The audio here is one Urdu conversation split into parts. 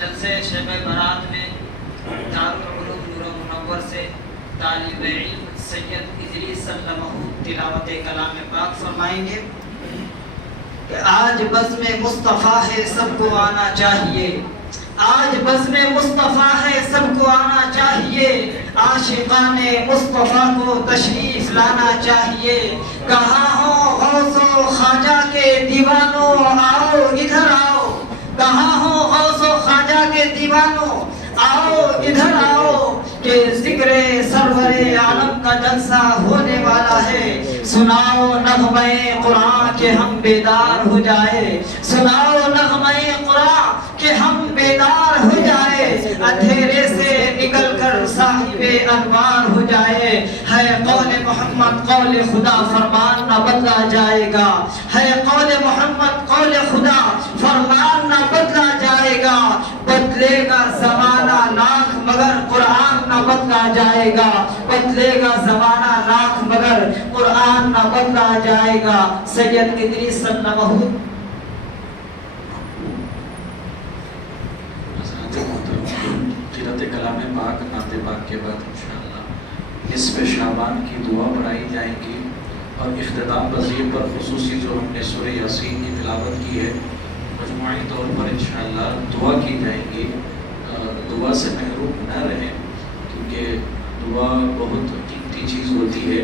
جلسے شب برات میں دارالعلوم نور منور سے طالب علم سید ادریس سلمہ تلاوت کلام پاک فرمائیں گے کہ آج بزم مصطفیٰ ہے سب کو آنا چاہیے، آج بزم مصطفیٰ ہے سب کو آنا چاہیے، عاشقان مصطفیٰ کو تشریف لانا چاہیے۔ کہاں ہو غوث و خواجہ کے دیوانوں آؤ ادھر آؤ، کہاں ہو غوث و خواجہ کے دیوانوں آؤ ادھر آؤ، کہ ذکر سرور عالم کا جلسہ ہونے والا ہے۔ سناؤ نغمہ قرآن کہ ہم بیدار ہو جائے، سناؤ نغمہ قرآن کہ ہم بیدار ہو جائے، اندھیرے سے نکل کر صاحب انوار ہو جائے۔ ہے قول محمد قول خدا فرمان نہ بدلا جائے گا، ہے قول محمد قول خدا فرمان نہ بدلا جائے گا، بدلے گا زمانہ لاکھ مگر قرآن نہ بدلا جائے گا، بدلے گا زمانہ لاکھ مگر قرآن نہ بدلا جائے گا۔ سید ادریس سلمہ قرأت کلام پاک نعت پاک کے بعد انشاءاللہ نصف شعبان کی دعا پڑھائی جائے گی، اور اختتام پذیر پر خصوصی جو ہم نے سورہ یاسین کی تلاوت کی ہے مجموعی طور پر انشاءاللہ دعا کی جائے گی۔ دعا سے محروم نہ رہیں، کیونکہ دعا بہت قیمتی چیز ہوتی ہے،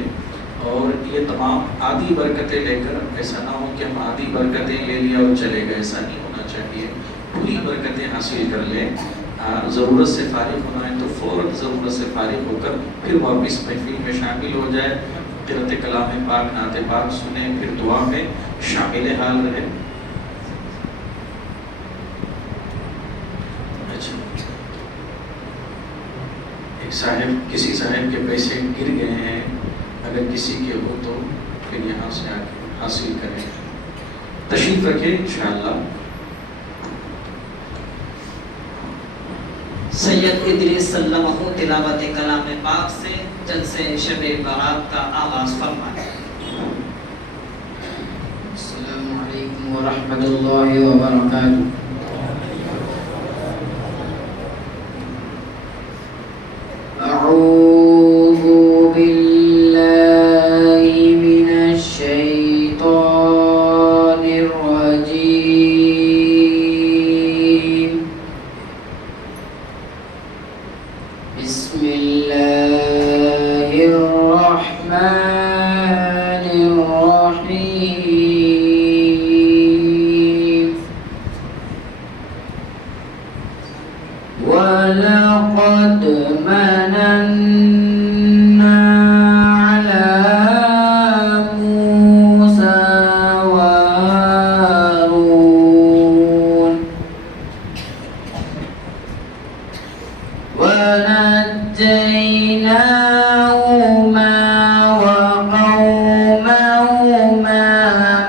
اور یہ تمام عادی برکتیں لے کر ایسا نہ ہو کہ ہم عادی برکتیں لے لیا اور چلے گئے، ایسا نہیں ہونا چاہیے، پوری برکتیں حاصل کر لیں۔ ضرورت سے فارغ ہونا ہے تو فوراً ضرورت سے فارغ ہو کر پھر واپس محفل میں شامل ہو جائے، قرأت کلام پاک نعت پاک سنیں، پھر دعا میں شامل حال رہے۔ اچھا، ایک صاحب کسی صاحب کے پیسے گر گئے ہیں، اگر کسی کے ہو تو پھر یہاں سے آ کے حاصل کریں، تشریف رکھیں انشاءاللہ۔ سید ادریس سلمہ تلاوت کلام پاک سے جلسے شب برات کا آغاز فرمائیں۔ السلام علیکم ورحمۃ اللہ وبرکاتہ۔ اعوذ باللہ من الشیطان الرجیم، بسم اللہ الرحمن الرحیم۔ وَلَقَدْ مَنَنَّا عَلَى مُوسَى وَهَارُونَ وَنَجَّيْنَاهُمَا وَقَوْمَهُمَا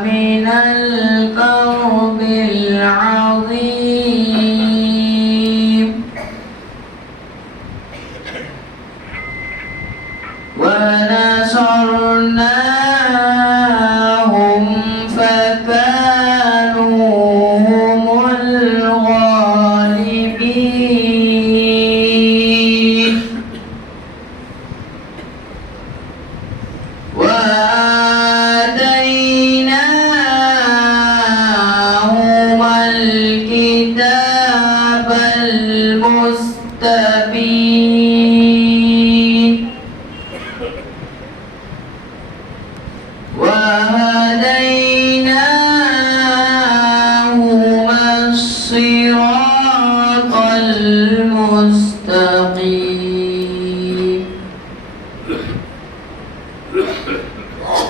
مِنَ الْكَرْبِ الْعَظِيمِ، وَنَصَرْنَاهُمْ فَكَانُوا هُمُ الْغَالِبِينَ، وَآتَيْنَاهُمَا الْكِتَابَ الْمُسْتَبِينَ، وَهَدَيْنَاهُمَا الصِّرَاطَ الْمُسْتَقِيمَ،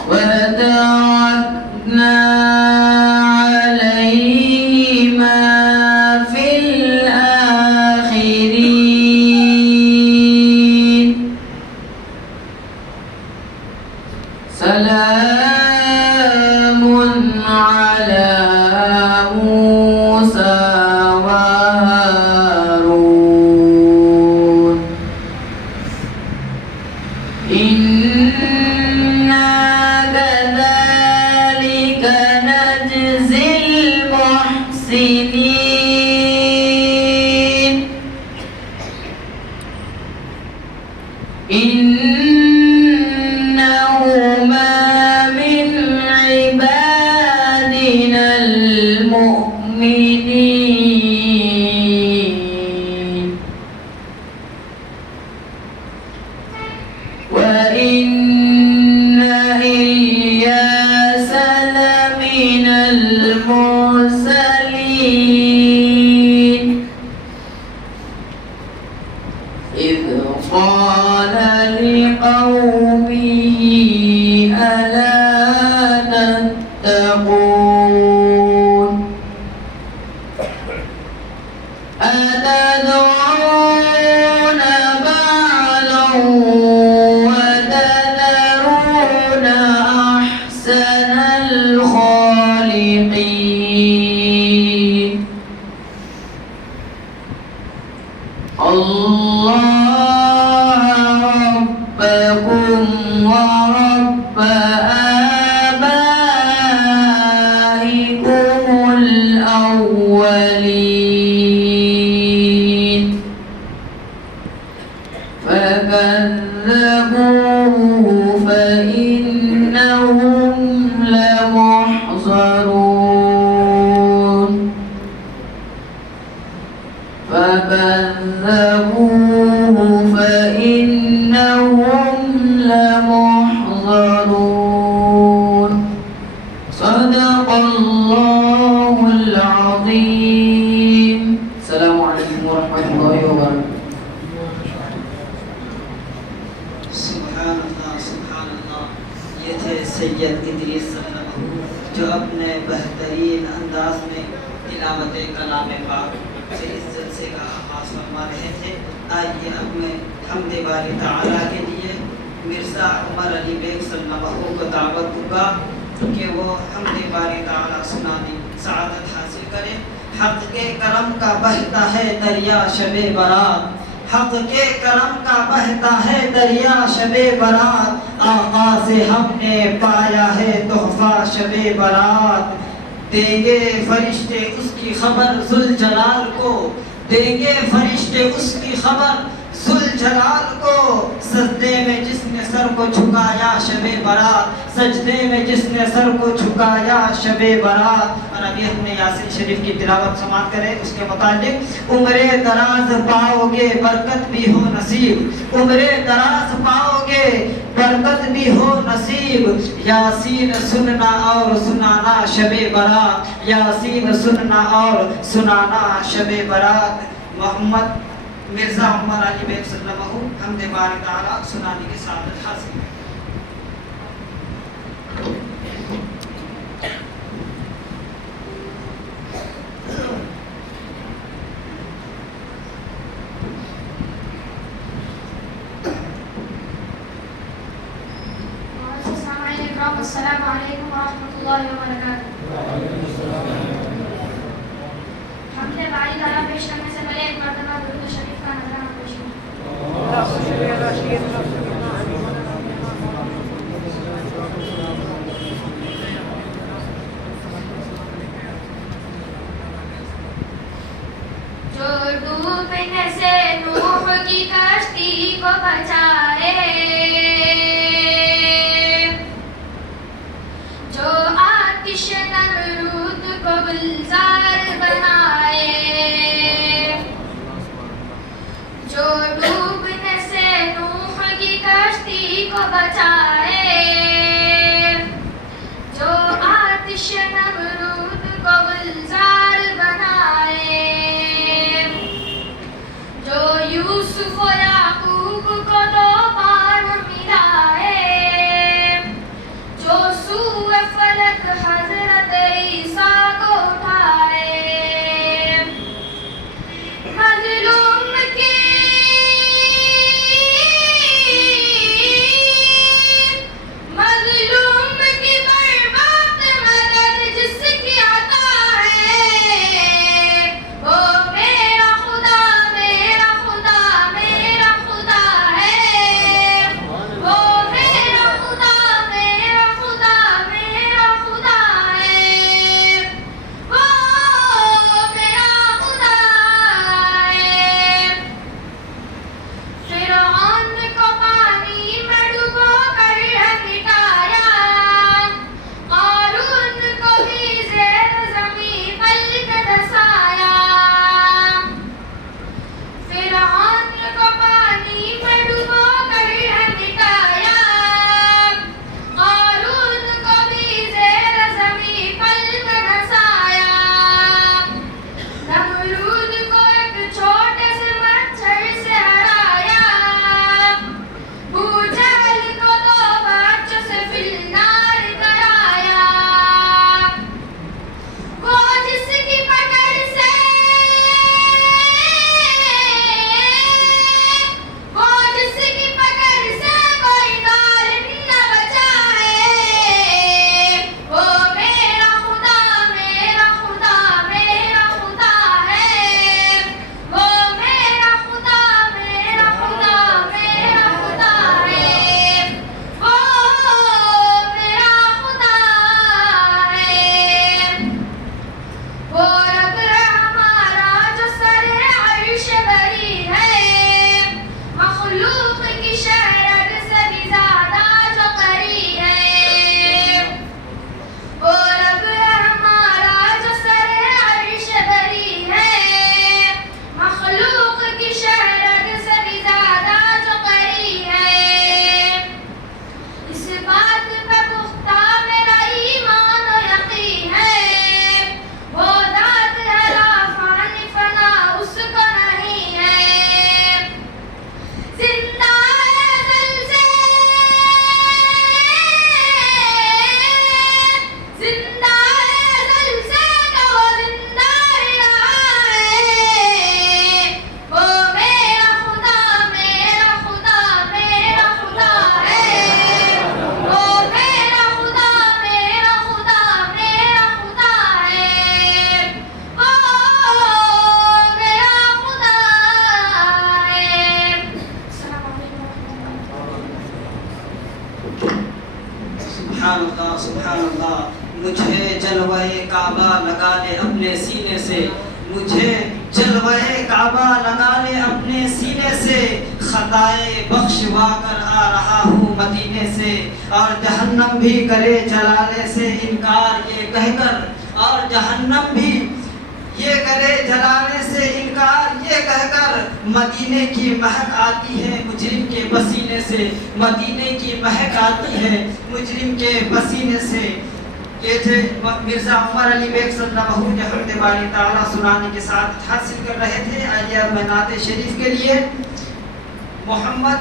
وَتَرَكْنَا عَلَيْهِمَا فِي الْآخِرِينَ، سلام على موسى وهارون أتدعون بعلا وتذرون أحسن الخالقين الله ربكم ورب آبائكم الأولين فكذبوه فإنهم لمحضرون فكذبوه فإنهم لمحضرون صدق الله العظيم. السلام عليكم ورحمة الله وبركاته. سبحان اللہ. یہ تھے سید ادریس سلمہ جو اپنے بہترین انداز میں تلاوت کلام پاک سے اس جلسے کا آغاز فرما رہے تھے. آئیے اب میں حمد باری تعالیٰ کے لیے مرزا عمر علی بیگ سلمہ کو دعوت دوں گا کہ وہ حمد باری تعالیٰ سنانے سعادت حاصل کریں. حق کے کرم کا بہتا ہے دریا شب برات، حق کے کرم کا بہتا ہے دریا شب برات، آقا سے ہم نے پایا ہے تحفہ شب برات. دیں گے فرشتے اس کی خبر ذوالجلال کو، دیں گے فرشتے اس کی خبر ذوالجلال کو، سجدے میں جس نے سر کو جھکایا شب برات، سجدے میں جس نے سر کو جھکایا شب برات. اور ابھی ہم نے یاسین شریف کی تلاوت سماعت کرے اس کے متعلق. عمر دراز پاؤ گے برکت بھی ہو نصیب، عمر دراز پاؤ گے برکت بھی ہو نصیب. یاسین سننا اور سنانا شب برات، یاسین سننا اور سنانا شب برات. محمد مرزا عمر علی بیگ سلمہ حمد باری تعالیٰ سنانے کی سعادت حاصل. السلام علیکم ورحمۃ اللہ وبرکاتہ. حمد باری تعالیٰ پیش کرنے سے پہلے ایک مرتبہ درود شریف کا نذرانہ پیش کریں. جو ڈوبنے سے نوح کی کشتی کو بچائے، جو آتش نمرود کو گلزار بنائے، جو ڈوبنے سے نوح کی کشتی کو بچائے، جو آتش نمرود کو گلزار بنائے، جو یوسف و یعقوب کو دو بار ملا مجھے جلوہ کعبہ لگا لے اپنے سینے سے، مجھے جلوہ کعبہ لگا لے اپنے سینے سے، خطائے بخشوا کر آ رہا ہوں مدینے سے، اور جہنم بھی کرے جلالے سے انکار یہ کہہ کر، اور جہنم بھی یہ کرے جلانے سے انکار یہ کہہ کر، مدینے کی مہک آتی ہے مجرم کے پسینے سے، مدینے کی مہک آتی ہے مجرم کے پسینے سے۔ یہ تھے مرزا عمر علی بیگ صلی اللہ علیہ وسلم کے حمد باری تعالیٰ سنانے کے ساتھ حاصل کر رہے تھے۔ آئیے اب میں نعت شریف کے لیے محمد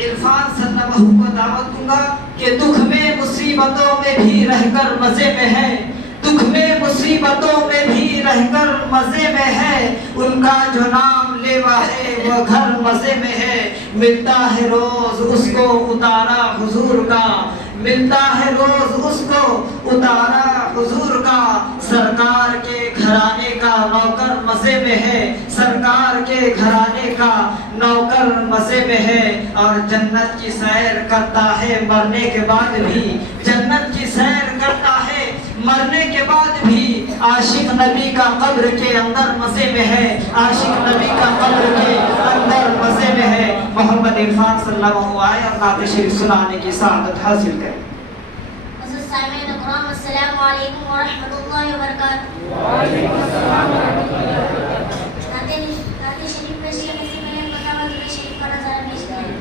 عرفان صلی اللہ علیہ وسلم کو دعوت دوں گا کہ دکھ میں مصیبتوں میں بھی رہ کر مزے میں ہے، دکھ میں مصیبتوں میں بھی رہ کر مزے میں ہے، ان کا جو نام لیوا ہے وہ گھر مزے میں ہے، ملتا ہے روز اس کو اتارا حضور کا، ملتا ہے روز اس کو اتارا حضور کا، سرکار کے گھرانے کا نوکر مزے میں ہے، سرکار کے گھرانے کا نوکر مزے میں ہے، اور جنت کی سیر کرتا ہے مرنے کے بعد بھی، جنت کی سیر کرتا ہے مرنے کے بعد بھی، عاشق نبی کا قبر کے اندر مزے میں ہے، عاشق نبی کا قبر کے اندر مزے میں ہے۔ محمد عرفان صلی اللہ علیہ وسلم آئے اور نعت شریف سنانے کی سعادت حاصل کریں۔ سامعین اکرام السلام علیکم ورحمۃ اللہ وبرکاتہ۔ نعت شریف پیش کرنے سے پہلے مقامات درود شریف کا نظارہ پیش کریں۔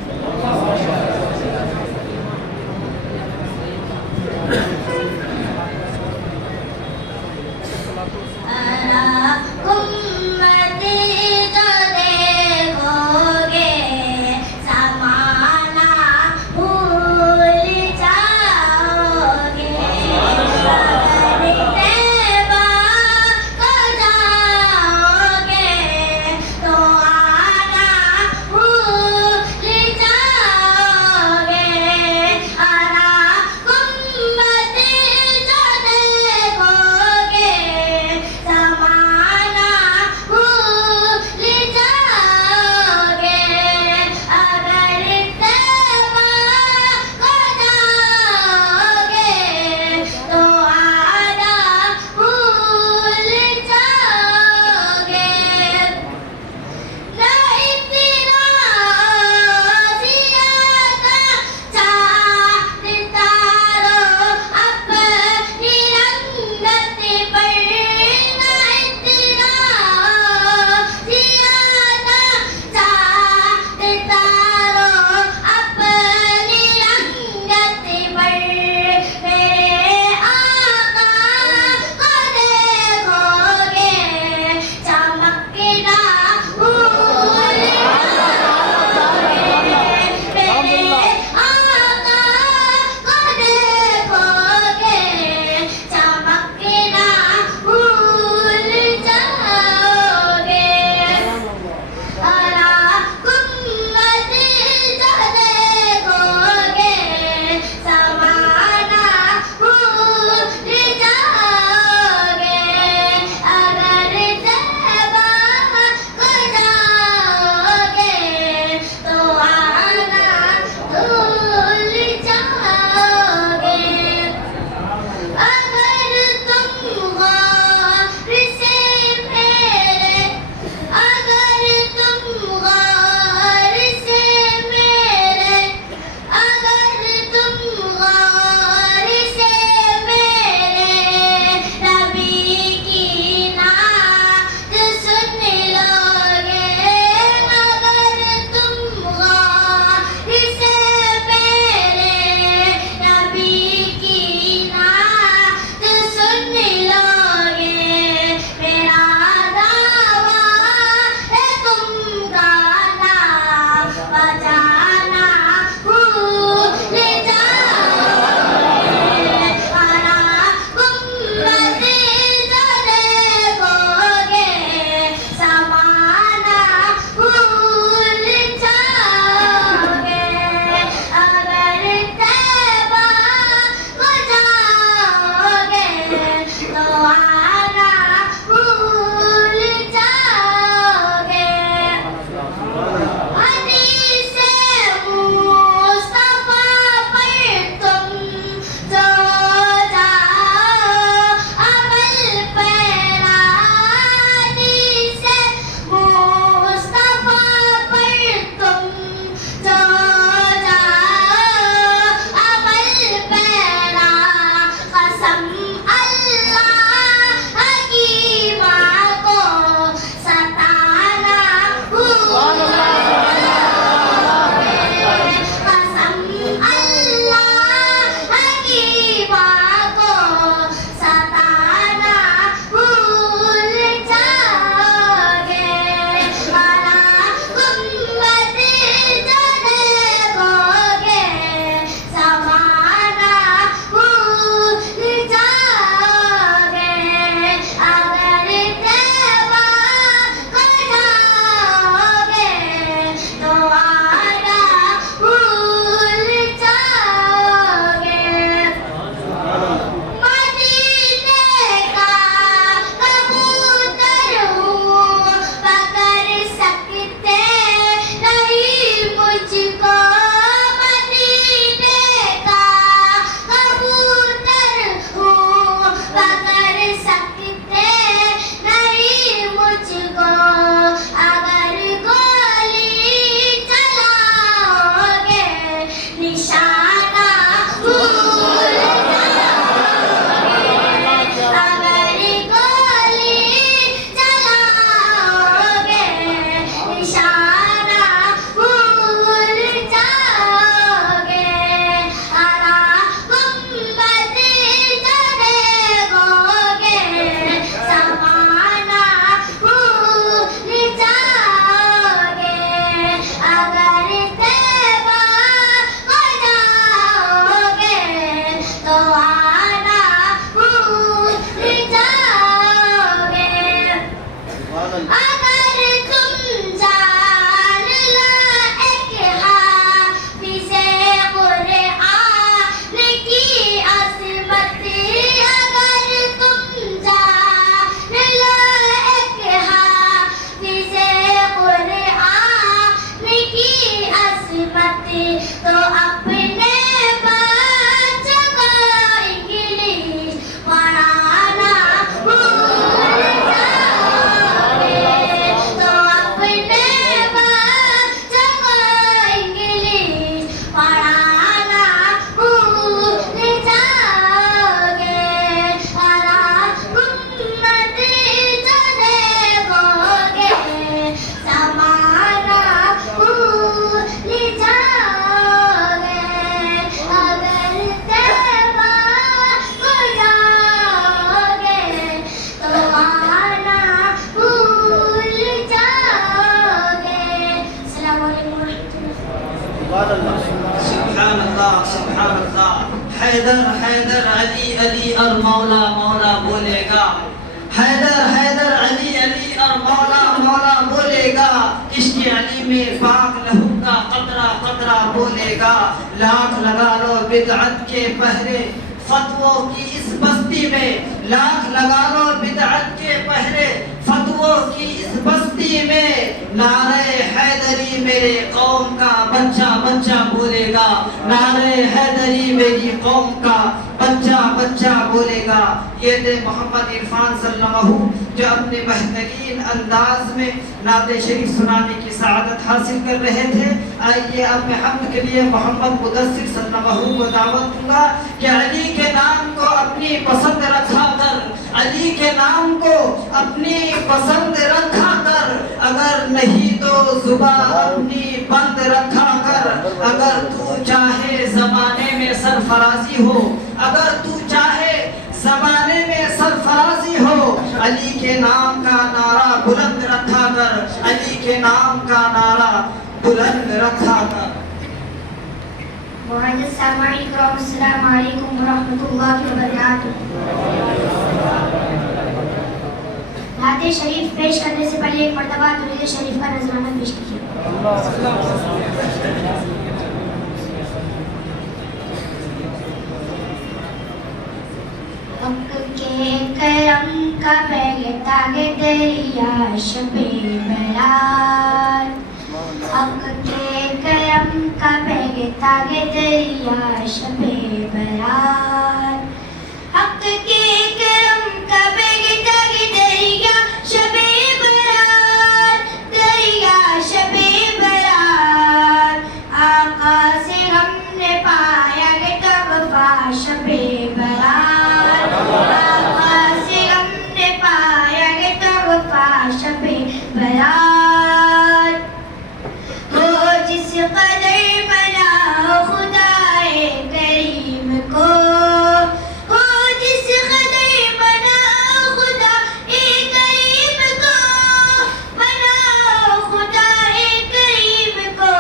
سبحان اللہ سبحان اللہ. حیدر حیدر علی علی اور مولا مولا بولے گا. حیدر حیدر علی علی اور مولا مولا بولے گا. عشق علی میں پاک لہو کا قطرہ قطرہ بولے گا. لاکھ لگا لو بدعت کے پہرے فتووں کی اس بستی میں. لاکھ لگا لو بدعت کے پہرے فتووں کی اس بستی میں. نعرہ حیدری میرے قوم کا بچہ بچہ بولے گا. نعرہ حیدری میری قوم کا بچہ بچہ بولے گا. یہ تھے محمد عرفان صلی اللہ علیہ وسلم جو اپنے بہترین انداز میں نعت شریف سنانے کی سعادت حاصل کر رہے تھے. آئیے اب میں حمد کے لیے محمد مدثر صلی اللہ علیہ وسلم کو دعوت دوں گا کہ علی کے نام کو اپنی پسند رکھا کر. علی کے نام کو اپنی پسند رکھا کر. اگر نہیں تو زبان اپنی بند رکھا کر. اگر تو چاہے زمانے میں سرفرازی ہو, اگر تو چاہے زمانے میں سرفرازی ہو, علی کے نام کا نعرہ بلند رکھا کر. علی کے نام کا نعرہ بلند رکھا کر. معزز سامعین کرام السلام علیکم ورحمۃ اللہ وبرکاتہ. نعت شریف پیش کرنے سے پہلے ایک مرتبہ درود شریف کا نذرانہ پیش کیجیے. حق کے کرم کا بہتا ہے دریا شب برات. حق کے کرم کا بہتا ہے دریا شب برات. حق کے کرم کا بہتا ہے دریا شب برات. دریا شب برات. آقا سے ہم نے پایا ہے تحفہ شب برات. آقا سے ہم نے پایا ہے تحفہ شب برات. ہو جس قدر بنا خدائے کریم کو, ہو جس قدر بنا خدائے کریم کو, بنا خدائے کریم کو.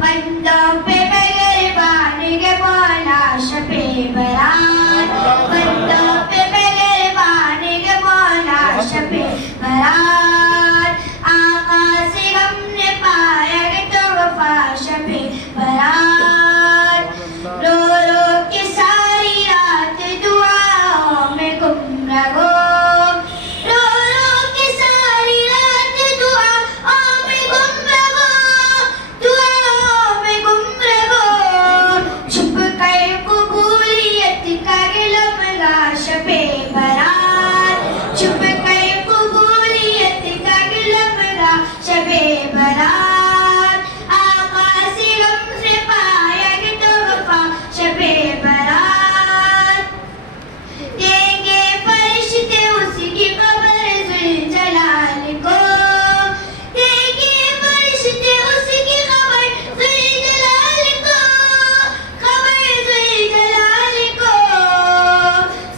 بندوں پہ مہربان ہے مولا شب برات. بندوں پہ مہربان ہے مولا شب برات. آقا سے ہم نے پایا ہے تحفہ شب برات. رو رو کے ساری رات دعاؤں میں گم رہو. رو رو کے ساری رات دعاؤں میں گم رہو. دعاؤں میں گم رہو. چھپ کر قبولیت کر لمحہ شب برات. چھپ کر قبولیت کر لمحہ شب برات. آقا سے ہم نے پایا ہے تحفہ شب برات. دیں گے فرشتے اس کی خبر ذوالجلال کو. دیں گے فرشتے اس کی خبر ذوالجلال کو. خبر ذوالجلال کو.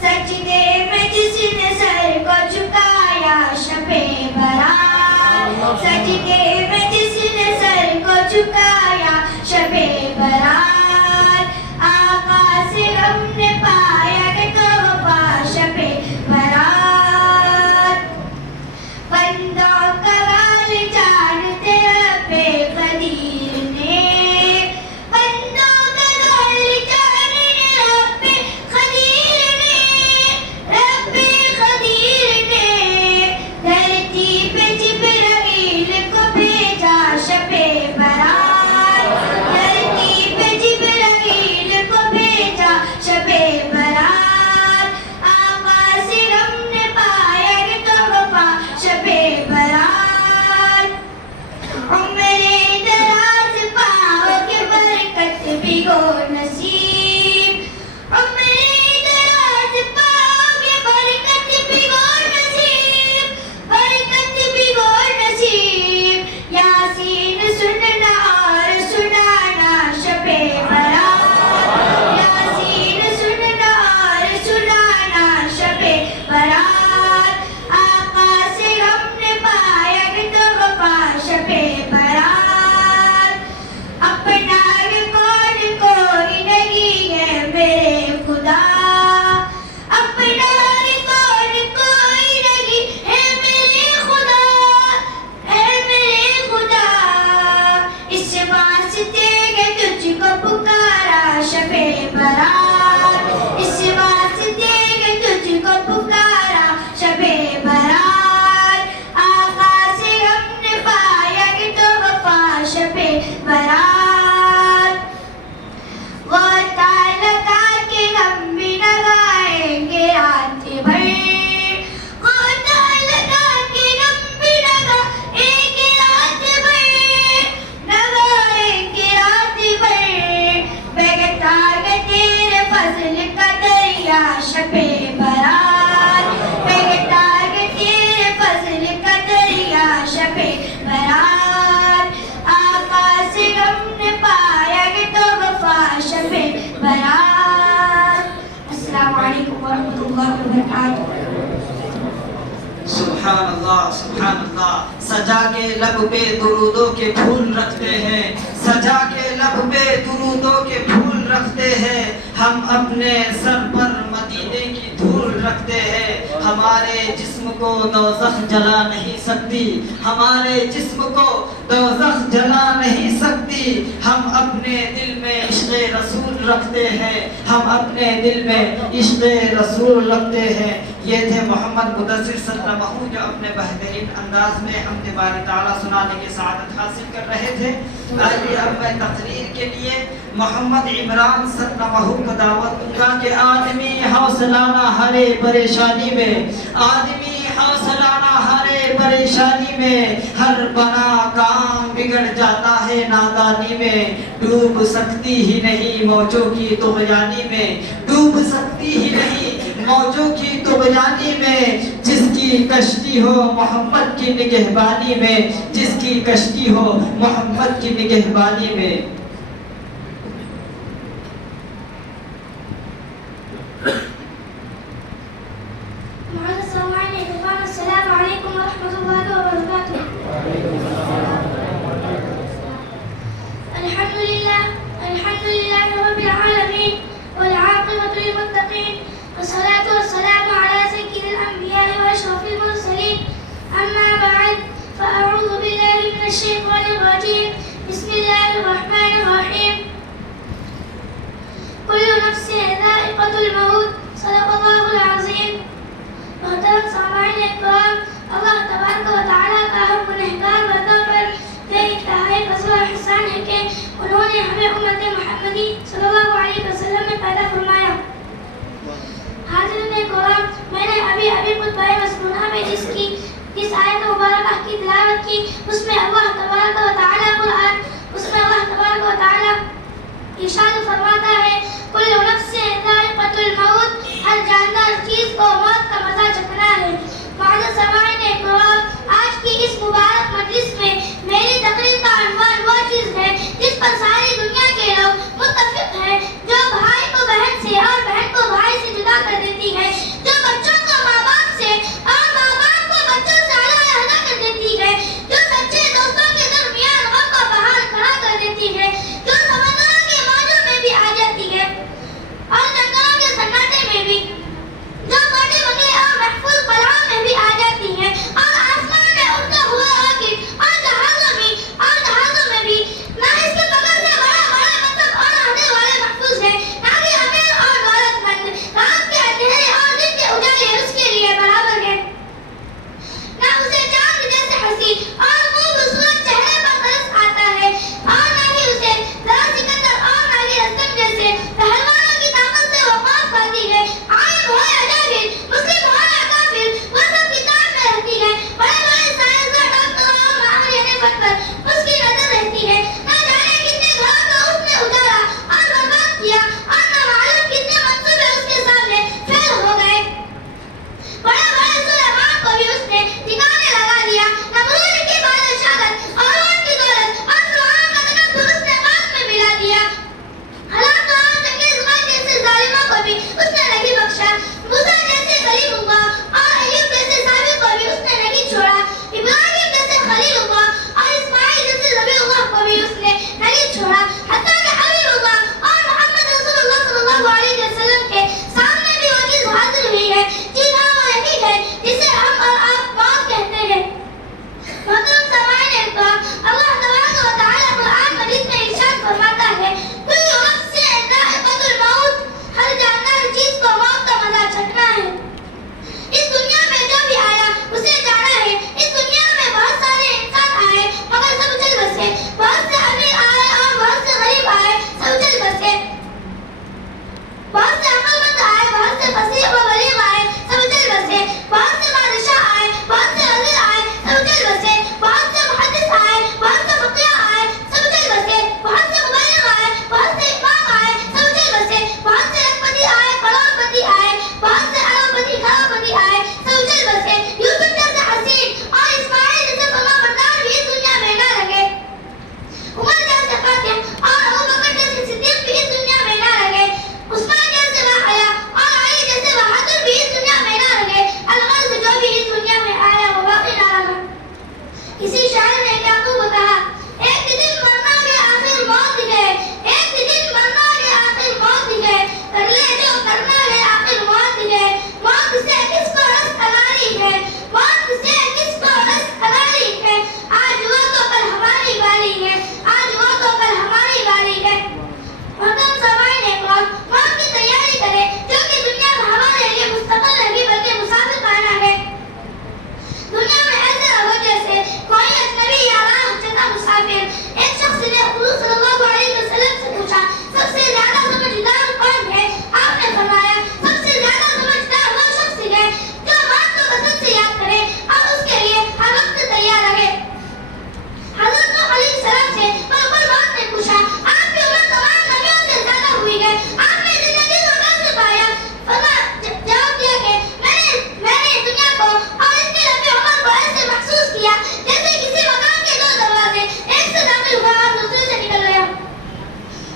سجدے میں جس نے سر کو جھکایا شب برات. سجدے میں جس نے سر کو جھکایا شب برات. آقا سے ہم نے پایا ہے تحفہ شب برات. بندوں کا حال جانتے رب قدیر نے. بندوں کا حال جانتے رب قدیر نے. رب قدیر نے دھرتی پہ جبرائیل کو بھیجا سبحان اللہ سبحان اللہ. سجا کے لب پہ درودوں کے پھول رکھتے ہیں, سجا کے لب پہ درودوں کے پھول رکھتے ہیں. ہم اپنے سر پر مدینے کی دھول رکھتے ہیں. ہمارے جسم کو دوزخ جلا نہیں سکتی, ہمارے جسم کو دوزخ جلا نہیں سکتی. ہم اپنے دل میں عشق رسول رکھتے ہیں, ہم اپنے دل میں عشق رسول رکھتے ہیں. یہ تھے محمد مدثر صلی اللہ علیہ وسلم جو اپنے بہترین انداز میں حمد باری تعالیٰ سنانے کی سعادت حاصل کر رہے تھے. آئیے اب میں تقریر کے لیے محمد عمران صلی اللہ علیہ وسلم کو دعوت دوں گا کہ آدمی حوصلانہ ہر پریشانی میں, آدمی حوصلانہ ہر پریشانی میں, ہر بنا کام بگڑ جاتا ہے نادانی میں. ڈوب سکتی ہی نہیں موجوں کی طغیانی میں, ڈوب سکتی ہی نہیں موجوں کی طغیانی میں. جس کی کشتی ہو محمد کی نگہبانی میں, جس کی کشتی ہو محمد کی نگہبانی میں. السلام علیکم ورحمۃ اللہ وبرکاتہ. الحمد للہ رب العالمین والعاقبۃ للمتقین والصلاة والسلام على سيد الأنبياء وأشرف المرسلين. أما بعد فأعوذ بالله من الشيطان الرجيم. بسم الله الرحمن الرحيم. كل نفس ذائقة الموت. صدق الله العظيم. محترم سامعین اکرام, اللہ تبارک و تعالیٰ کا ہم گنہگار بندوں پر بے انتہائی فضل و احسان ہے کہ انہوں نے ہمیں امت محمدی صلی اللہ علیہ وسلم میں پیدا فرمایا. حاضرین کرام, میں نے ابھی خطبہ مسنونہ میں جس آیت مبارکہ کی تلاوت کی, اس میں اللہ تبارک و تعالیٰ ارشاد فرماتا ہے کل نفس ذائقۃ الموت, ہر جاندار چیز کو موت کا مزہ چکھنا ہے. معزز سامعین کرام, آج کی اس مبارک مجلس میں میری تقریر کا عنوان وہ چیز ہے جس پر ساری دنیا کے لوگ متفق ہیں, جو بھائی کو بہن سے اور بہن کو بھائی سے جدا کر دیتی ہے, جو بچوں کو ماں باپ سے اور ماں باپ کو بچوں سے علیحدہ کر دیتی ہے, جو سچے دوستوں کے درمیان غم کو بحال کھڑا کر دیتی ہے, جو سمندروں کے موجوں میں بھی آ جاتی ہے اور جنگلوں کے سناٹے میں بھی, جو بڑے بنگلے اور محفوظ قلعوں میں بھی آ جاتی ہے, اور آسمان میں اڑتے ہوئے راکٹ اور جہازوں میں کسی شاعر نے کیا خوب کہا، ایک دن مرنا کے آخر موت ہے، ایک دن مرنا کے آخر موت ہے، کر لے جو کرنا ہے آخر موت ہے، موت سے کس کو رس تماری ہے، موت سے کس کو رس تماری ہے، آج وہ تو کل ہماری باری ہے، آج وہ تو کل ہماری باری ہے۔ محترم سامعین اکرام، موت کی تیاری کریں جو کہ دنیا میں ہمارے لیے مستقل نہیں بلکہ مسافر خانہ ہے۔ دنیا میں ایسے رہو جیسے کوئی اجنبی یا راہ چتا مسافر۔ ایک شخص نے حضور صلی اللہ علیہ وسلم سے پوچھا، سب سے زیادہ سمجھدار کون ہے؟ آپ نے فرمایا، سب سے زیادہ سمجھدار وہ شخص ہے جو موت کو کثرت سے یاد کرے اور اس کے لیے ہر وقت تیار رہے۔ حضرت نوح علیہ السلام سے ملکل موت نے پوچھا، آپ کی عمر تمام نبیوں سے زیادہ ہوئی ہے، آپ نے زندگی کو کیسے پایا؟ جواب دیا کہ میں نے دنیا کو اور اتنی لمبی عمر کو ایسے محسوس کیا جیسے کسی مکان کے دو دروازے ایک سے داخل ہوا اور دوسرے سے نکل گیا۔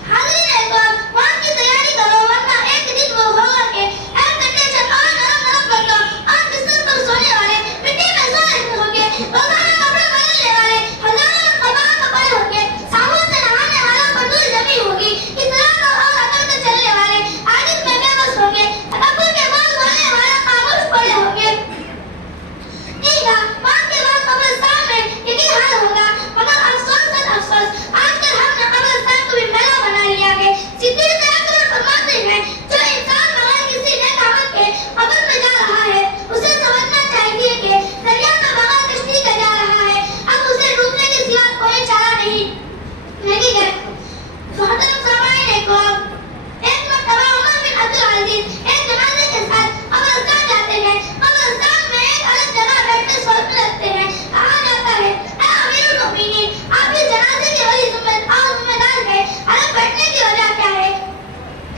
حاضرین اکرام، موت کی تیاری کرو ورنہ ایک دن وہ ہوگا کہ ایئر کنڈیشن اور نرم پلنگوں اور بستر پر سونے والے مٹی میں سو رہے ہوں گے، روزانہ کپڑے بدلنے والے ہزاروں قبا کپائے ہوں گے، صابن سے نہانے والوں پر دھول جمی ہوگی، اطلاع اور عقل سے چلنے والے عادت میں بے بس ہوں گے، تکبر کے بعد بولنے والے خاموش پڑے ہوں گے۔ موت کے بعد قبرستان میں یہی حال ہوگا، مگر افسوس آج کل ہم نے قبرستان کو بھی میلہ بنا لیا ہے۔ صدیق اکبر فرماتے ہیں، جو انسان بغیر کسی نیک عمل کے قبر میں جا رہا ہے اسے سمجھنا چاہیے کہ دریا میں بغیر کشتی کے جا رہا ہے، اب اسے ڈوبنے کے سوا کوئی چارہ نہیں ہے۔ محترم سامعین اکرام، ایک مرتبہ عمر بن عبدالعزیز ایک جنازے کے ساتھ قبرستان جاتے ہیں۔ قبرستان میں ایک الگ جگہ بیٹھ کے سوچنے لگتے ہیں۔ کہا جاتا ہے، اے امیر المؤمنین، آپ اس جنازے کے ولی ذمہ دار ہیں، الگ بیٹھنے کی وجہ کیا ہے؟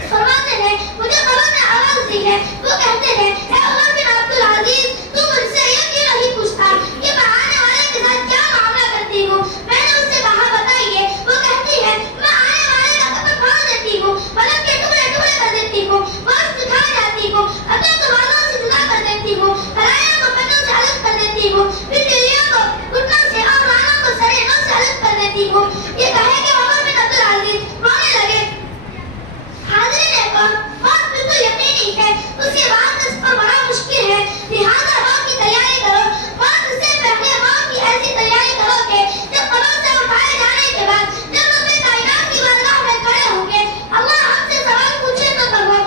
فرماتے ہیں، مجھے قبر نے آواز دی ہے۔ وہ کہتے ہیں، اے عمر بن عبدالعزیز، تم مجھ سے یہ کیوں نہیں پوچھتا کہ میں آنے والے کے ساتھ کیا معاملہ کرتی ہوں؟ میں نے اس سے کہا، بتائیے۔ وہ کہتی ہے، میں آنے والے کا کفن پھاڑ دیتی ہوں، بدن کے ٹکڑے ٹکڑے کر دیتی ہوں، گوشت کھا جاتی ہوں، ہڈیوں کو بالوں سے جدا کر دیتی ہوں، کلائیوں کو پنوں سے الگ کر دیتی ہوں، پنڈلیوں کو گھٹنوں سے اور رانوں کو سرینوں سے الگ کر دیتی ہوں۔ یہ کہے کہ عمر بن عبدالعزیز رونے لگے۔ حاضرین اکرام، موت بالکل یقینی ہے، اس کے بعد اس پر بڑا مشکل ہے، لہٰذا موت کی تیاری کرو۔ موت سے پہلے موت کی ایسی تیاری کرو کہ جب قبر سے اٹھائے جانے کے بعد جب رب کائنات کی بارگاہ میں کھڑے ہوں گے، اللہ ہم سے سوال پوچھے تو کہو،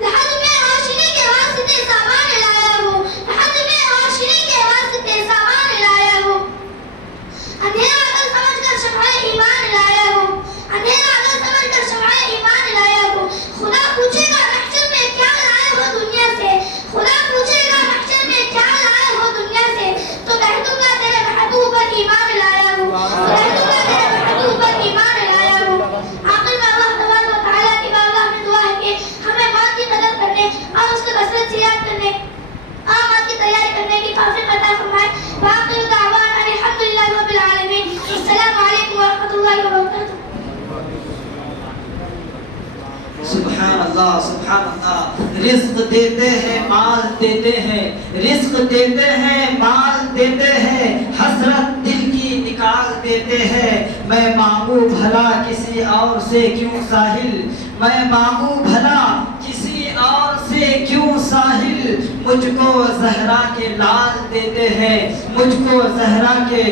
لحد میں روشنی کے واسطے سامان لایا ہوں، لحد میں روشنی کے واسطے سامان لایا ہوں، اندھیرا اگر سمجھ کر شمع ایمان لایا ہوں، اندھیرا اگر سمجھ کر شمع ایمان لایا ہوں۔ خدا پوچھے گا محشر میں کیا لائے ہو دنیا سے، خدا پوچھے گا محشر میں کیا لائے ہو دنیا سے، تو کہہ دوں گا تیرے محبوب پر ایمان لایا ہوں، تو کہہ دوں گا تیرے محبوب پر ایمان لایا ہوں۔ آخر میں اللہ تبارک و تعالیٰ کی بارگاہ میں دعا ہے کہ ہمیں موت کی قدر کرنے اور اس کو کثرت سے یاد کرنے اور موت کی تیاری کرنے کی توفیق عطا فرمائے۔ وآخر دعوانا ان الحمد للہ رب العالمین۔ السلام علیکم ورحمۃ اللہ وبرکاتہ۔ سبحان اللہ، سبحان اللہ۔ رزق دیتے ہیں، مال دیتے ہیں، رزق دیتے ہیں، مال دیتے ہیں، حسرت دل کی نکال دیتے ہیں۔ میں مانگوں بھلا کسی اور سے کیوں ساحل، میں مانگوں بھلا کسی اور سے کیوں ساحل، مجھ کو زہرا کے لال دیتے ہیں، مجھ کو زہرا کے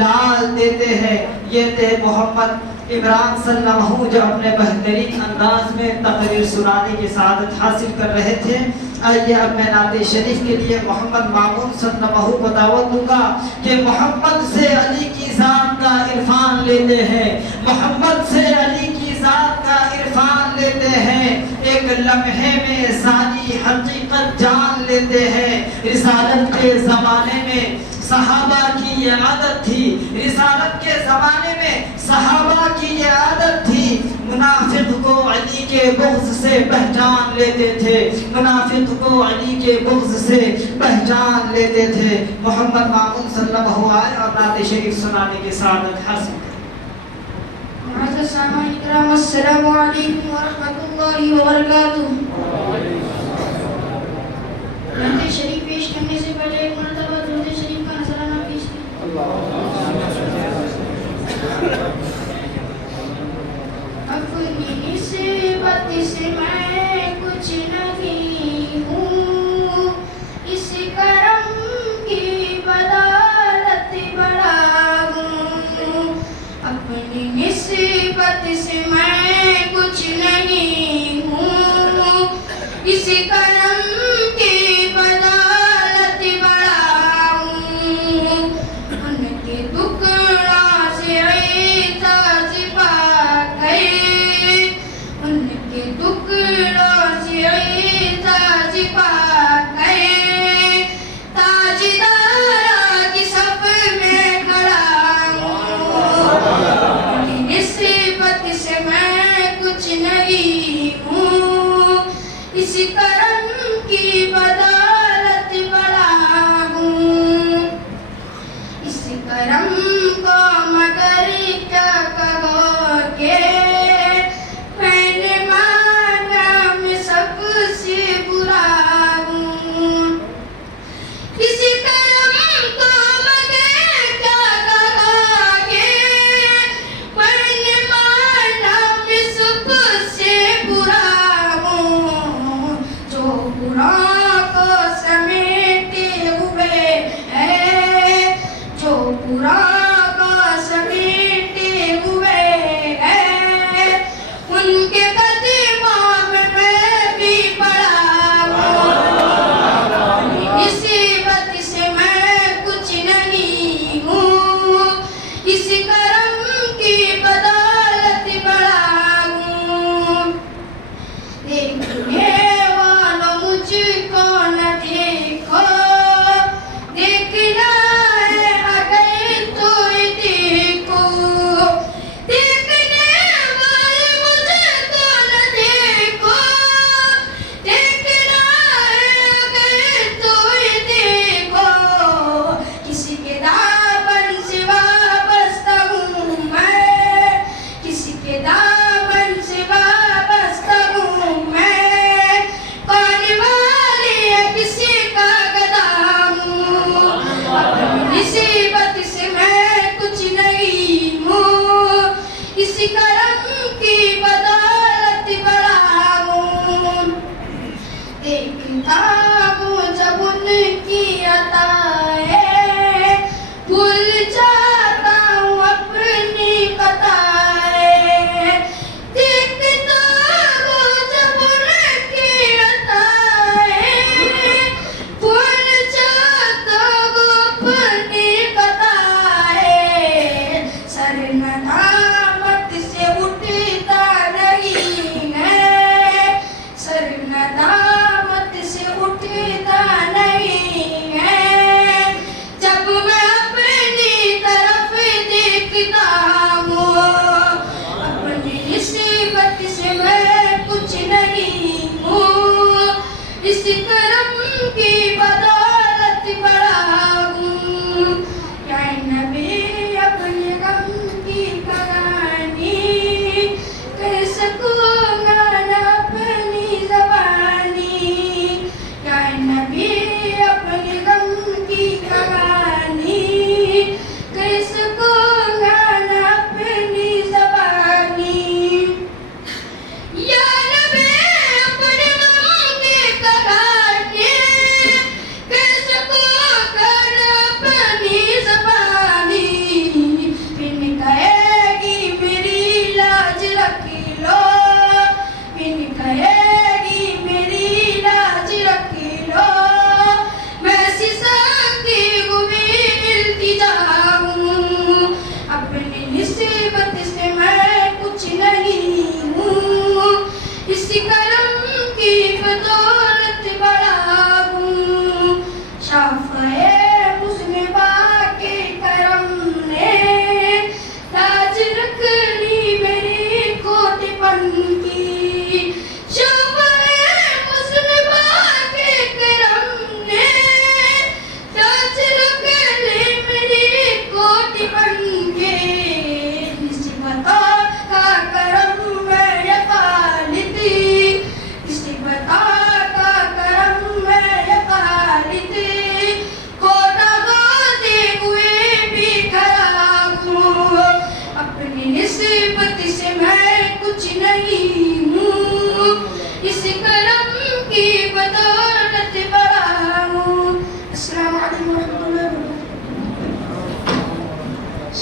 لال دیتے ہیں۔ یہ تھے محمد عمران صلی اللہ علیہ وسلم جو اپنے بہترین انداز میں تقریر سنانے کی سعادت حاصل کر رہے تھے۔ آئیے اب میں نعت شریف کے لیے محمد مامون صلی اللہ علیہ وسلم کو دعوت دوں گا کہ محمد سے علی کی ذات کا عرفان لیتے ہیں، محمد سے علی کی ذات کا عرفان لیتے ہیں، ایک لمحے میں ثانی حقیقت جان لیتے ہیں۔ رسالت کے زمانے میں صحابہ کی یہ عادت تھی، رسالت کے زمانے میں صحابہ کی یہ عادت تھی، منافق کو علی کے بغض سے پہچان لیتے تھے، منافق کو علی کے بغض سے پہچان لیتے تھے۔ محمد مامون صلی اللہ علیہ وسلم اور نعت شریف سنانے کی سعادت حاصل کریں۔ معزز سامعین کرام، السلام علیکم ورحمۃ اللہ وبرکاتہ۔ نعت شریف پیش کرنے سے پہلے ایک مرتبہ درود شریف کا نذرانہ پیش کریں۔ اپنی نسبت سے میں کچھ نہیں ہوں، اس کرم کی بدولت بڑا ہوں. اپنی نسبت سے میں کچھ نہیں ہوں، اس کرم کی بدولت بڑا ہوں. ان کے ٹکڑوں سے اعزاز پا گئے، ان کے ٹکڑوں سے اعزاز پا گئے. تاجداروں کی صف میں کھڑا ہوں، اپنی نسبت سے میں کچھ نہیں ہوں، اس کرم کی بدولت بڑا ہوں. اس کرم کو مگر کیا کہو گے، میں نے مانا میں سب سے برا ہوں. اس کرم کو مگر کیا کہو گے، میں نے مانا میں سب سے برا ہوں. جو برا کو سمیٹے ہوئے ہے، جو برا کو سمیٹے ہوئے ہے، ان کے قدموں میں بھی پڑا ہوں. اپنی نسبت سے میں کچھ نہیں ہوں، اس کرم کی بدولت بڑا ہوں. دیکھنے والوں مجھ کو نہ دیکھو، دیکھنا ہے اگر تو دیکھو. دیکھنے والے مجھ کو نہ دیکھو، دیکھنا ہے اگر تو دیکھو. کسی کے دامن سے وابستہ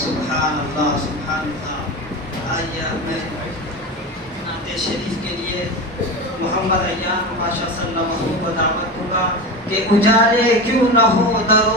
سبحان اللہ. آئیے میں نعت شریف کے لیے محمد ایان پاشا صلی اللہ علیہ وسلم کو دعوت دوں گا کہ اجالے کیوں نہ ہو درو